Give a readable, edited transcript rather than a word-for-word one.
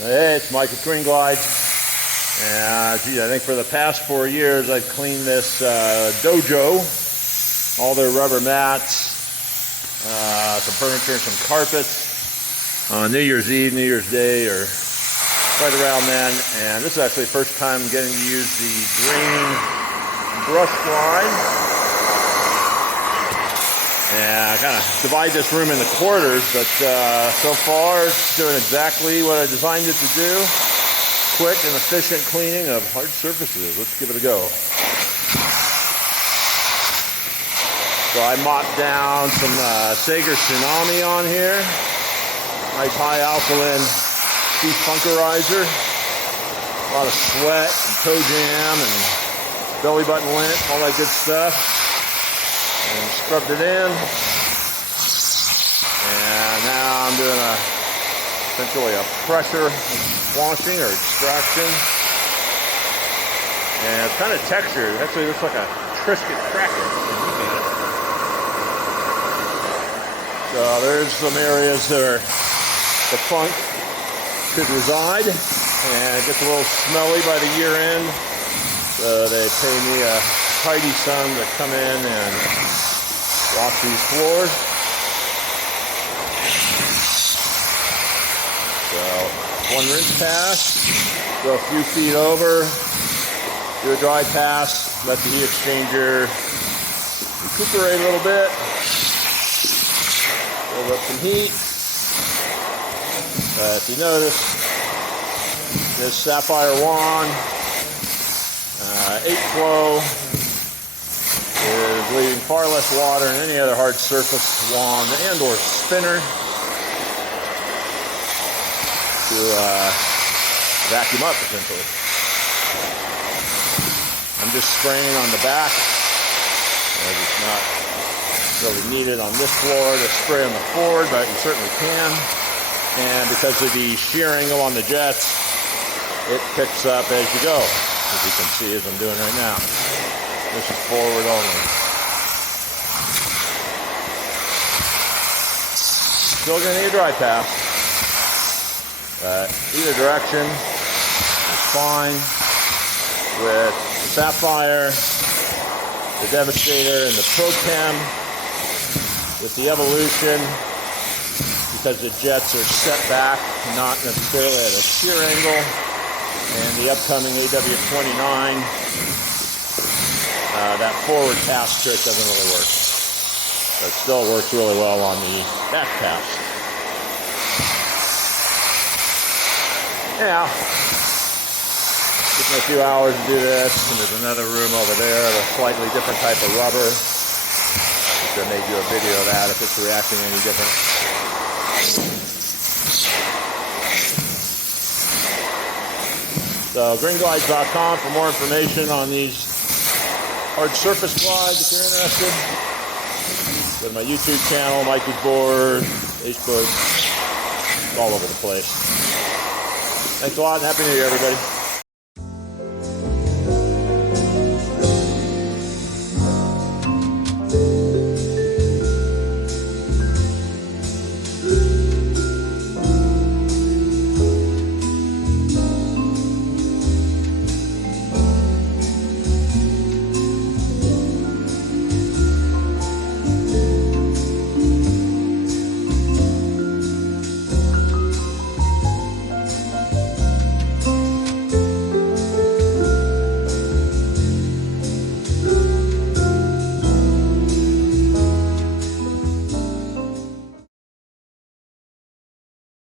Hey, it's Mike with GreenGlides. Gee, I think for the past 4 years I've cleaned this dojo, all their rubber mats, some furniture, some carpets, on New Year's Eve, New Year's Day, or right around then. And this is actually the first time getting to use the green brush line. And I kind of divide this room into quarters, but so far it's doing exactly what I designed it to do. Quick and efficient cleaning of hard surfaces. Let's give it a go. So I mopped down some Sager Tsunami on here. Nice high alkaline defunkerizer. A lot of sweat and toe jam and belly button lint, all that good stuff. And scrubbed it in. And now I'm doing essentially a pressure washing or extraction. And it's kind of textured. It actually looks like a Triscuit cracker. So there's some areas where the funk could reside. And it gets a little smelly by the year end. So they pay me a tidy sum to come in and wash these floors. So one rinse pass, go a few feet over, do a dry pass, let the heat exchanger recuperate a little bit, build up some heat. If you notice, this Sapphire wand, 8 flow, is leaving far less water than any other hard surface wand and or spinner to vacuum up, essentially. I'm just spraying on the back, as it's not really needed on this floor to spray on the forward, but you certainly can. And because of the shear angle on the jets, it picks up as you go, as you can see as I'm doing right now. This is forward only. Still going to need a dry pass. Either direction is fine. With the Sapphire, the Devastator, and the ProChem, with the Evolution, because the jets are set back, not necessarily at a shear angle, and the upcoming AW29, that forward pass trick doesn't really work. But it still works really well on the back pass. Yeah. Took me a few hours to do this, and there's another room over there, a slightly different type of rubber. I should make you a video of that if it's reacting any different. So GreenGlides.com for more information on these hard surface glides if you're interested. Go to my YouTube channel, Mikey's Board, Facebook, all over the place. Thanks a lot and Happy New Year, everybody.